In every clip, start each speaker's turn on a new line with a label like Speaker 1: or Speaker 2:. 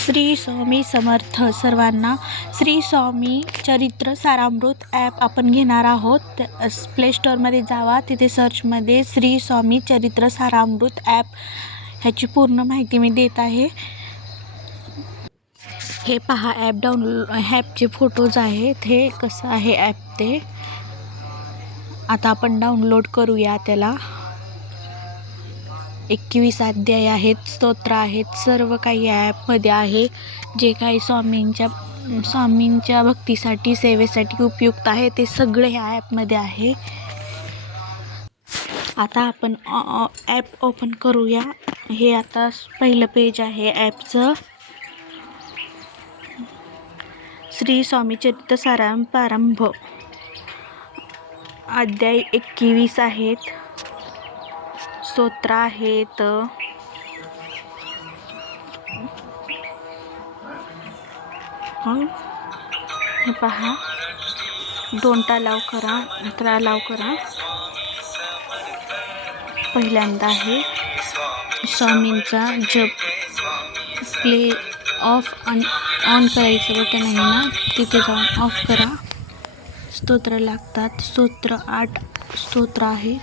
Speaker 1: श्री स्वामी समर्थ सर्वांना. श्री स्वामी चरित्र सारामृत ॲप आपण घेणार आहोत. प्ले स्टोअरमध्ये जावा. तिथे सर्चमध्ये श्री स्वामी चरित्र सारामृत ॲप ह्याची पूर्ण माहिती मी देत आहे. हे पहा ॲप डाउनलो ॲपचे फोटोज आहेत. हे कसं आहे ॲप ते? आता आपण डाउनलोड करूया त्याला. एकवीस अध्याय आहेत स्तोत्र आहेत सर्व काही या ॲपमध्ये आहे. जे काही स्वामींच्या स्वामींच्या भक्तीसाठी सेवेसाठी उपयुक्त आहे ते सगळे ह्या ॲपमध्ये आहे. आता आपण ॲप ओपन करूया. हे आता पहिलं पेज आहे ॲपचं श्री स्वामी चरित्र साराम प्रारंभ. अध्याय एकवीस आहेत. स्तोत्र आहेत. हे? पहा. दोनटा लाव करा त्रा करा. पहिल्यांदा आहे स्वामींचा जप. प्ले ऑफ ऑन ऑन करायचं बटन आहे ना तिथे जाऊन ऑफ करा. स्तोत्र लागतात. स्तोत्र आठ स्तोत्र आहेत.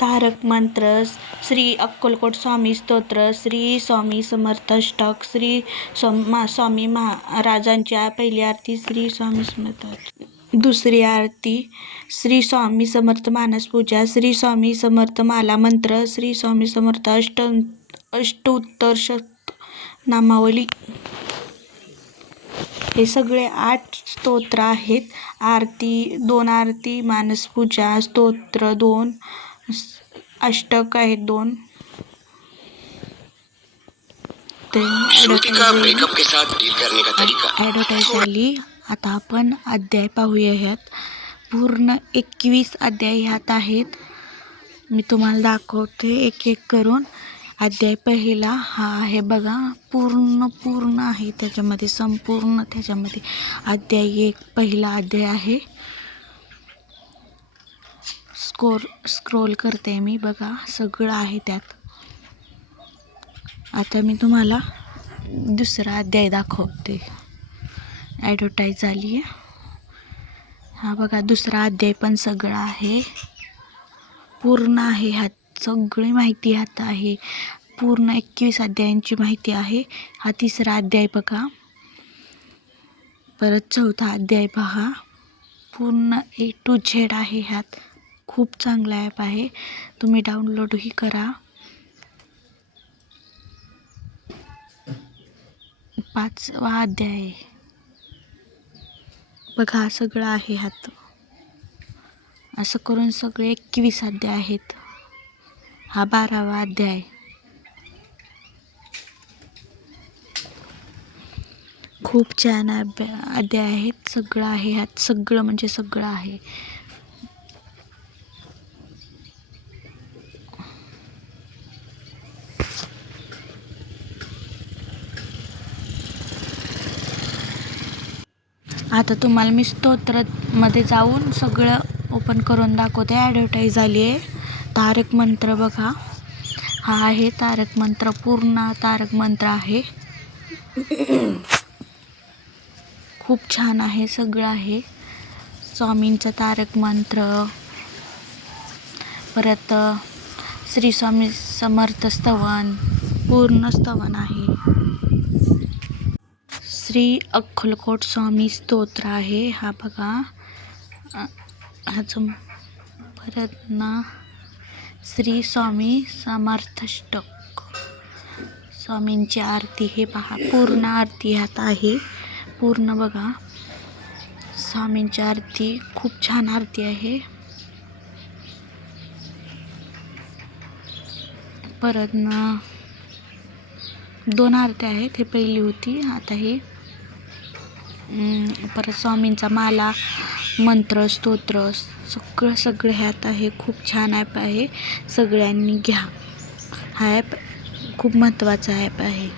Speaker 1: तारक मंत्र श्री अक्कलकोट स्वामी स्तोत्र श्री स्वामी समर्थाष्टक श्री स्वा स्वामी महाराजांच्या पहिली आरती श्री स्वामी समर्थ दुसरी आरती श्री स्वामी समर्थ मानस पूजा श्री स्वामी समर्थ माला मंत्र श्री स्वामी समर्थ अष्ट अष्टोत्तर शत नामावली. हे सगळे आठ स्तोत्र आहेत. आरती दोन आरती मानसपूजा स्तोत्र दोन अष्टक आहेत दोन. ते
Speaker 2: श्रुति का ब्रेकअप के साथ डील करने का तरीका?
Speaker 1: ॲडव्हर्टाईज झाली. आता आपण अध्याय पाहूया ह्यात पूर्ण एकवीस अध्याय ह्यात आहेत. मी तुम्हाला दाखवते एक एक करून. अध्याय पहिला हा आहे बघा. पूर्ण पूर्ण आहे त्याच्यामध्ये. संपूर्ण त्याच्यामध्ये. अध्याय एक पहिला अध्याय आहे. स्कोर स्क्रोल करते मी. बघा सगळं आहे त्यात. आता मी तुम्हाला दुसरा अध्याय दाखवते. ॲडव्हर्टाईज झाली आहे हा बघा दुसरा अध्याय पण सगळा आहे. पूर्ण आहे ह्यात सगळी माहिती ह्यात आहे. पूर्ण एकवीस अध्यायांची माहिती आहे. हा तिसरा अध्याय बघा. परत चौथा अध्याय पहा पूर्ण ए टू झेड आहे ह्यात. खूप चांगला ॲप आहे. तुम्ही डाउनलोडही करा. पाचवा अध्याय. बघा सगळं आहे ह्यात. असं करून सगळे एकवीस अध्याय आहेत. हा बारावा अध्याय. खूप छान अभ्या अध्याय आहेत. सगळं आहे ह्यात. सगळं म्हणजे सगळं आहे. आता तुम्हाला मी स्तोत्रमध्ये जाऊन सगळं ओपन करून दाखवते. ॲडव्हर्टाईज आली आहे. तारक मंत्र बघा. हा आहे तारक मंत्र. पूर्ण तारक मंत्र आहे. खूप छान आहे. सगळं आहे. स्वामींचं तारक मंत्र. परत श्री स्वामी समर्थ स्तवन. पूर्ण स्तवन आहे. श्री अक्कलकोट स्वामी स्तोत्र आहे. हा बघा. अ, ह्याचं परत ना श्री स्वामी समर्थष्टक. स्वामींची आरती हे पहा. पूर्ण आरती ह्यात आहे. पूर्ण बघा. स्वामींची आरती खूप छान आरती आहे. परत ना दोन आरत्या आहेत. हे पहिली होती. आता ही परत स्वामींचा माला मंत्र स्तोत्र सगळं सगळं ह्यात आहे. खूप छान ॲप आहे. सगळ्यांनी घ्या. हा ॲप खूप महत्त्वाचा ॲप आहे.